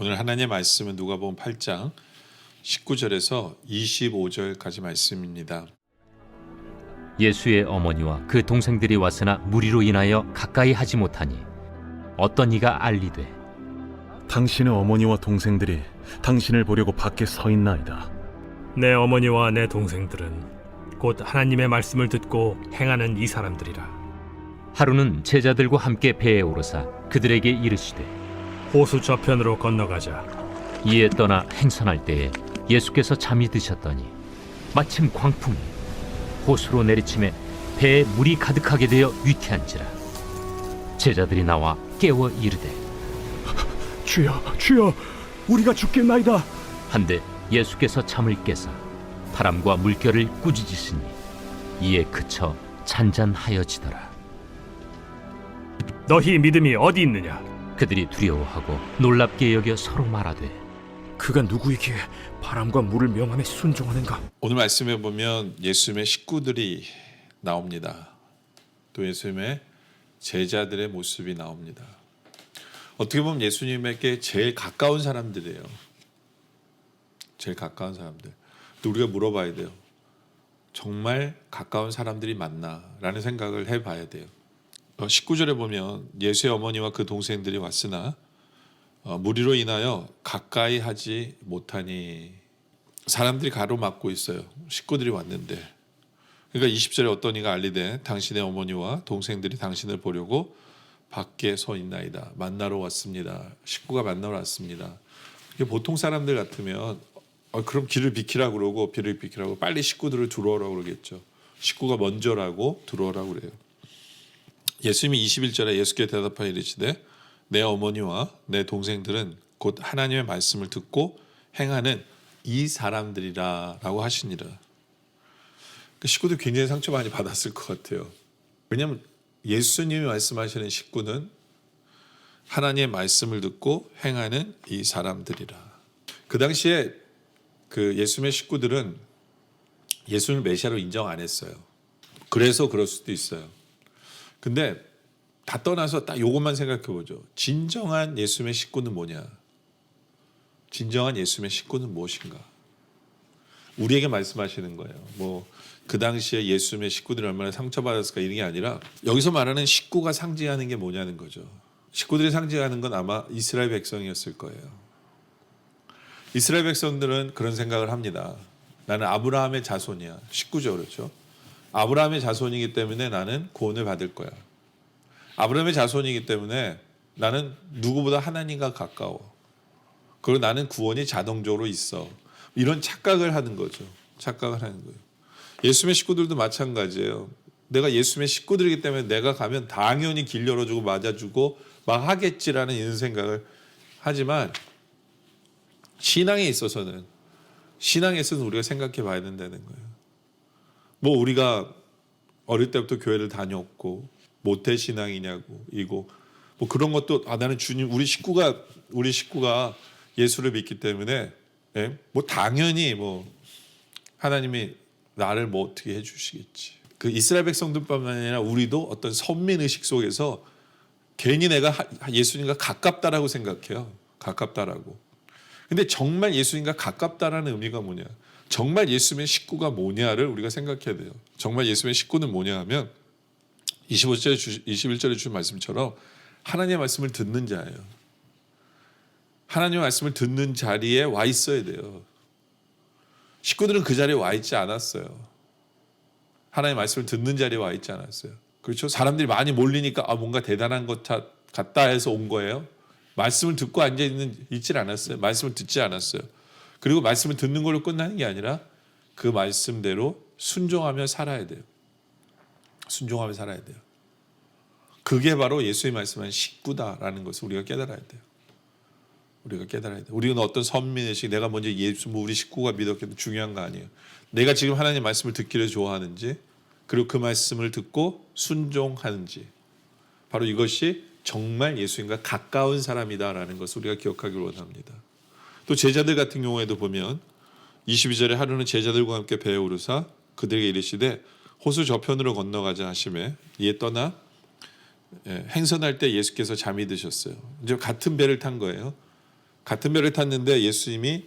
오늘 하나님의 말씀은 누가복음 8장 19절에서 25절까지 말씀입니다. 예수의 어머니와 그 동생들이 왔으나 무리로 인하여 가까이 하지 못하니 어떤 이가 알리되 당신의 어머니와 동생들이 당신을 보려고 밖에 서 있나이다. 내 어머니와 내 동생들은 곧 하나님의 말씀을 듣고 행하는 이 사람들이라. 하루는 제자들과 함께 배에 오르사 그들에게 이르시되 호수 저편으로 건너가자. 이에 떠나 행선할 때에 예수께서 잠이 드셨더니 마침 광풍이 호수로 내리침에 배에 물이 가득하게 되어 위태한지라. 제자들이 나와 깨워 이르되 주여, 주여, 우리가 죽겠나이다. 한데 예수께서 잠을 깨사 바람과 물결을 꾸짖으시니 이에 그쳐 잔잔하여지더라. 너희 믿음이 어디 있느냐? 그들이 두려워하고 놀랍게 여겨 서로 말하되 그가 누구이기에 바람과 물을 명함에 순종하는가? 오늘 말씀에 보면 예수님의 식구들이 나옵니다. 또 예수님의 제자들의 모습이 나옵니다. 어떻게 보면 예수님에게 제일 가까운 사람들이에요. 제일 가까운 사람들. 또 우리가 물어봐야 돼요. 정말 가까운 사람들이 맞나? 라는 생각을 해봐야 돼요. 19절에 보면 예수의 어머니와 그 동생들이 왔으나 무리로 인하여 가까이 하지 못하니, 사람들이 가로막고 있어요. 식구들이 왔는데. 그러니까 20절에 어떤 이가 알리되 당신의 어머니와 동생들이 당신을 보려고 밖에 서 있나이다. 만나러 왔습니다. 식구가 만나러 왔습니다. 보통 사람들 같으면 그럼 길을 비키라고 그러고 빨리 식구들을 들어오라고 그러겠죠. 식구가 먼저라고 들어오라고 그래요. 예수님이 21절에 예수께 대답하여 이르시되 내 어머니와 내 동생들은 곧 하나님의 말씀을 듣고 행하는 이 사람들이라 라고 하시니라. 식구들 굉장히 상처 많이 받았을 것 같아요. 왜냐하면 예수님이 말씀하시는 식구는 하나님의 말씀을 듣고 행하는 이 사람들이라. 그 당시에 그 예수님의 식구들은 예수님을 메시아로 인정 안 했어요. 그래서 그럴 수도 있어요. 근데 다 떠나서 딱 요것만 생각해 보죠. 진정한 예수님의 식구는 뭐냐? 진정한 예수님의 식구는 무엇인가? 우리에게 말씀하시는 거예요. 그 당시에 예수님의 식구들이 얼마나 상처받았을까 이런 게 아니라 여기서 말하는 식구가 상징하는 게 뭐냐는 거죠. 식구들이 상징하는 건 아마 이스라엘 백성이었을 거예요. 이스라엘 백성들은 그런 생각을 합니다. 나는 아브라함의 자손이야. 식구죠, 그렇죠? 아브라함의 자손이기 때문에 나는 구원을 받을 거야. 아브라함의 자손이기 때문에 나는 누구보다 하나님과 가까워. 그리고 나는 구원이 자동적으로 있어. 이런 착각을 하는 거죠. 착각을 하는 거예요. 예수님의 식구들도 마찬가지예요. 내가 예수님의 식구들이기 때문에 내가 가면 당연히 길 열어주고 맞아주고 막 하겠지라는 이런 생각을 하지만 신앙에 있어서는 우리가 생각해 봐야 된다는 거예요. 우리가 어릴 때부터 교회를 다녔고 모태 신앙이냐고 이고 그런 것도 나는 주님 우리 식구가 예수를 믿기 때문에 당연히 하나님이 나를 어떻게 해주시겠지. 그 이스라엘 백성들뿐만 아니라 우리도 어떤 선민 의식 속에서 괜히 내가 예수님과 가깝다라고 생각해요. 가깝다라고. 근데 정말 예수님과 가깝다라는 의미가 뭐냐? 정말 예수님의 식구가 뭐냐를 우리가 생각해야 돼요. 정말 예수님의 식구는 뭐냐 하면 21절에 주신 말씀처럼 하나님의 말씀을 듣는 자예요. 하나님의 말씀을 듣는 자리에 와 있어야 돼요. 식구들은 그 자리에 와 있지 않았어요. 하나님의 말씀을 듣는 자리에 와 있지 않았어요. 그렇죠? 사람들이 많이 몰리니까 뭔가 대단한 것 같다 해서 온 거예요. 말씀을 듣고 있질 않았어요. 말씀을 듣지 않았어요. 그리고 말씀을 듣는 걸로 끝나는 게 아니라 그 말씀대로 순종하며 살아야 돼요. 순종하며 살아야 돼요. 그게 바로 예수의 말씀한 식구다라는 것을 우리가 깨달아야 돼요. 우리는 어떤 선민의식, 내가 먼저 우리 식구가 믿었기 중요한 거 아니에요. 내가 지금 하나님 말씀을 듣기를 좋아하는지, 그리고 그 말씀을 듣고 순종하는지, 바로 이것이 정말 예수님과 가까운 사람이다라는 것을 우리가 기억하기를 원합니다. 또 제자들 같은 경우에도 보면 22절에 하루는 제자들과 함께 배에 오르사 그들에게 이르시되 호수 저편으로 건너가자 하시매 이에 떠나 행선할 때 예수께서 잠이 드셨어요. 이제 같은 배를 탄 거예요. 같은 배를 탔는데 예수님이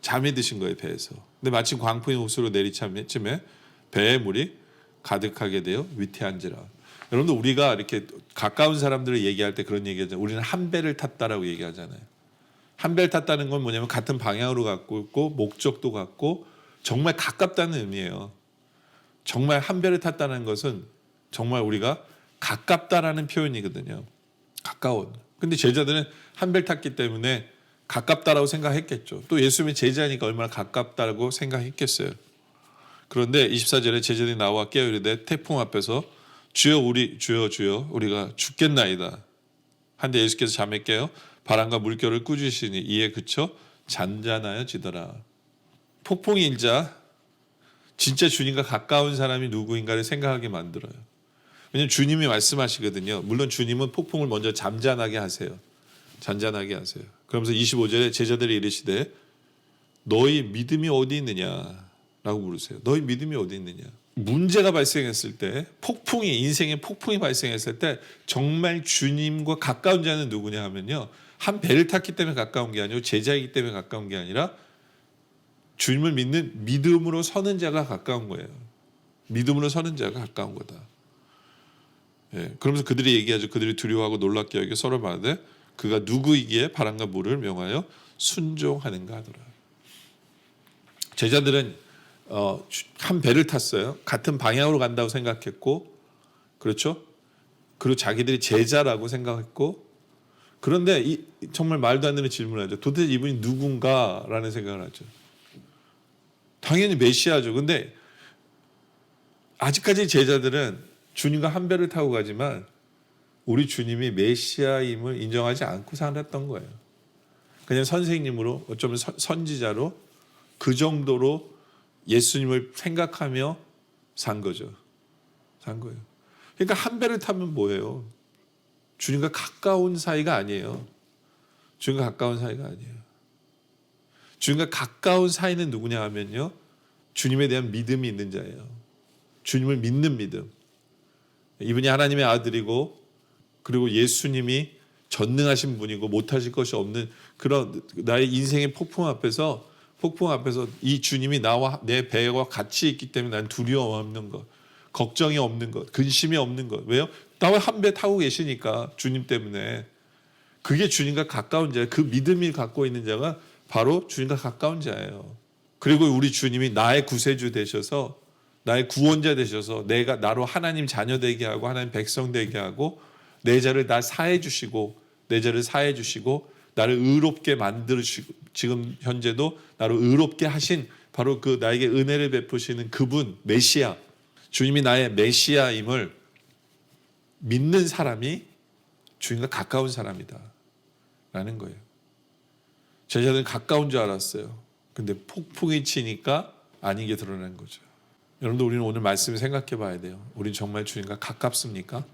잠이 드신 거예요, 배에서. 근데 마침 광풍이 호수로 내리침에 배에 물이 가득하게 되어 위태한지라. 여러분들 우리가 이렇게 가까운 사람들을 얘기할 때 그런 얘기하잖아요. 우리는 한 배를 탔다라고 얘기하잖아요. 한 배를 탔다는 건 뭐냐면 같은 방향으로 갖고 있고 목적도 같고 정말 가깝다는 의미예요. 정말 한 배를 탔다는 것은 정말 우리가 가깝다라는 표현이거든요. 가까운. 근데 제자들은 한 배를 탔기 때문에 가깝다라고 생각했겠죠. 또 예수님의 제자니까 얼마나 가깝다고 생각했겠어요. 그런데 24절에 제자들이 나와 깨어 이르되 태풍 앞에서 주여 우리가 죽겠나이다. 한데 예수께서 잠에 깨어 바람과 물결을 꾸짖으시니 이에 그쳐 잔잔하여지더라. 폭풍이 일자 진짜 주님과 가까운 사람이 누구인가를 생각하게 만들어요. 왜냐하면 주님이 말씀하시거든요. 물론 주님은 폭풍을 먼저 잠잠하게 하세요. 잔잔하게 하세요. 그러면서 25절에 제자들이 이르시되 너희 믿음이 어디 있느냐라고 물으세요. 너희 믿음이 어디 있느냐. 문제가 발생했을 때 인생의 폭풍이 발생했을 때 정말 주님과 가까운 자는 누구냐 하면요. 한 배를 탔기 때문에 가까운 게 아니고 제자이기 때문에 가까운 게 아니라 주님을 믿는 믿음으로 서는 자가 가까운 거예요. 믿음으로 서는 자가 가까운 거다. 예, 그러면서 그들이 얘기하죠. 그들이 두려워하고 놀랍게 여겨 서로 말하되 그가 누구이기에 바람과 물을 명하여 순종하는가 하더라. 제자들은 한 배를 탔어요. 같은 방향으로 간다고 생각했고, 그렇죠? 그리고 자기들이 제자라고 생각했고, 그런데 정말 말도 안 되는 질문을 하죠. 도대체 이분이 누군가라는 생각을 하죠. 당연히 메시아죠. 근데 아직까지 제자들은 주님과 한 배를 타고 가지만 우리 주님이 메시아임을 인정하지 않고 살았던 거예요. 그냥 선생님으로 어쩌면 선지자로 그 정도로 예수님을 생각하며 산 거죠. 산 거예요. 그러니까 한 배를 타면 뭐예요? 주님과 가까운 사이가 아니에요. 주님과 가까운 사이가 아니에요. 주님과 가까운 사이는 누구냐 하면요. 주님에 대한 믿음이 있는 자예요. 주님을 믿는 믿음. 이분이 하나님의 아들이고 그리고 예수님이 전능하신 분이고 못하실 것이 없는 그런 나의 인생의 폭풍 앞에서 이 주님이 나와 내 배와 같이 있기 때문에 난 두려움 없는 것, 걱정이 없는 것, 근심이 없는 것. 왜요? 나와 한 배 타고 계시니까 주님 때문에. 그게 주님과 가까운 자예요. 그 믿음이 갖고 있는 자가 바로 주님과 가까운 자예요. 그리고 우리 주님이 나의 구세주 되셔서 나의 구원자 되셔서 내가 나로 하나님 자녀 되게 하고 하나님 백성 되게 하고 내 죄를 다 사해 주시고 나를 의롭게 만드시고 지금 현재도 나를 의롭게 하신 바로 그 나에게 은혜를 베푸시는 그분 메시아, 주님이 나의 메시아임을 믿는 사람이 주님과 가까운 사람이다 라는 거예요. 제자들은 가까운 줄 알았어요. 근데 폭풍이 치니까 아닌 게 드러난 거죠. 여러분들 우리는 오늘 말씀을 생각해 봐야 돼요. 우리는 정말 주님과 가깝습니까?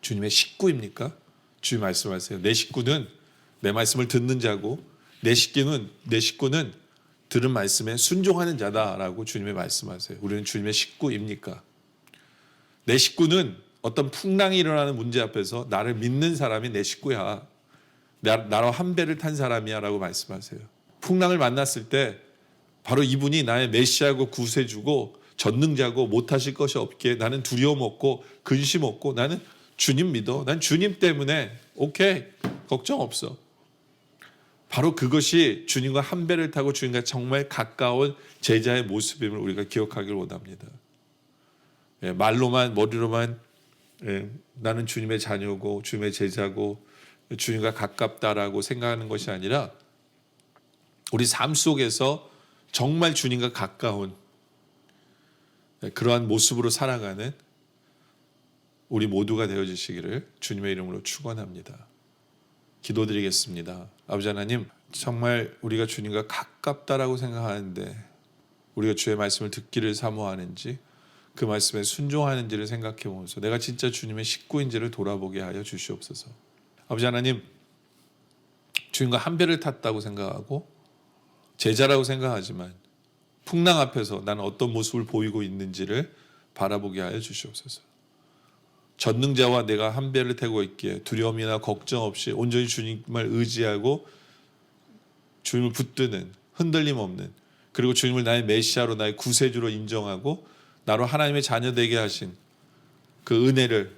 주님의 식구입니까? 주님 말씀하세요. 내 식구는 내 말씀을 듣는 자고 내 식구는 들은 말씀에 순종하는 자다라고 주님의 말씀하세요. 우리는 주님의 식구입니까? 내 식구는 어떤 풍랑이 일어나는 문제 앞에서 나를 믿는 사람이 내 식구야. 나로 한 배를 탄 사람이야 라고 말씀하세요. 풍랑을 만났을 때 바로 이분이 나의 메시아고 구세주고 전능자고 못하실 것이 없기에 나는 두려움 없고 근심 없고 나는 주님 믿어. 난 주님 때문에 오케이. 걱정 없어. 바로 그것이 주님과 한 배를 타고 주님과 정말 가까운 제자의 모습임을 우리가 기억하기를 원합니다. 말로만 머리로만 나는 주님의 자녀고 주님의 제자고 주님과 가깝다라고 생각하는 것이 아니라 우리 삶 속에서 정말 주님과 가까운 그러한 모습으로 살아가는 우리 모두가 되어주시기를 주님의 이름으로 축원합니다. 기도드리겠습니다. 아버지 하나님, 정말 우리가 주님과 가깝다라고 생각하는데 우리가 주의 말씀을 듣기를 사모하는지 그 말씀에 순종하는지를 생각해 보면서 내가 진짜 주님의 식구인지를 돌아보게 하여 주시옵소서. 아버지 하나님, 주님과 한 배를 탔다고 생각하고 제자라고 생각하지만 풍랑 앞에서 나는 어떤 모습을 보이고 있는지를 바라보게 하여 주시옵소서. 전능자와 내가 한 배를 타고 있기에 두려움이나 걱정 없이 온전히 주님을 의지하고 주님을 붙드는 흔들림 없는, 그리고 주님을 나의 메시아로 나의 구세주로 인정하고 나로 하나님의 자녀 되게 하신 그 은혜를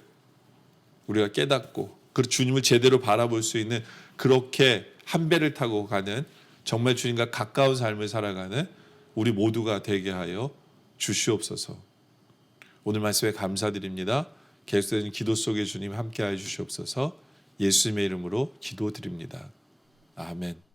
우리가 깨닫고 그 주님을 제대로 바라볼 수 있는, 그렇게 한 배를 타고 가는 정말 주님과 가까운 삶을 살아가는 우리 모두가 되게 하여 주시옵소서. 오늘 말씀에 감사드립니다. 계속되는 기도 속에 주님 함께하여 주시옵소서. 예수님의 이름으로 기도드립니다. 아멘.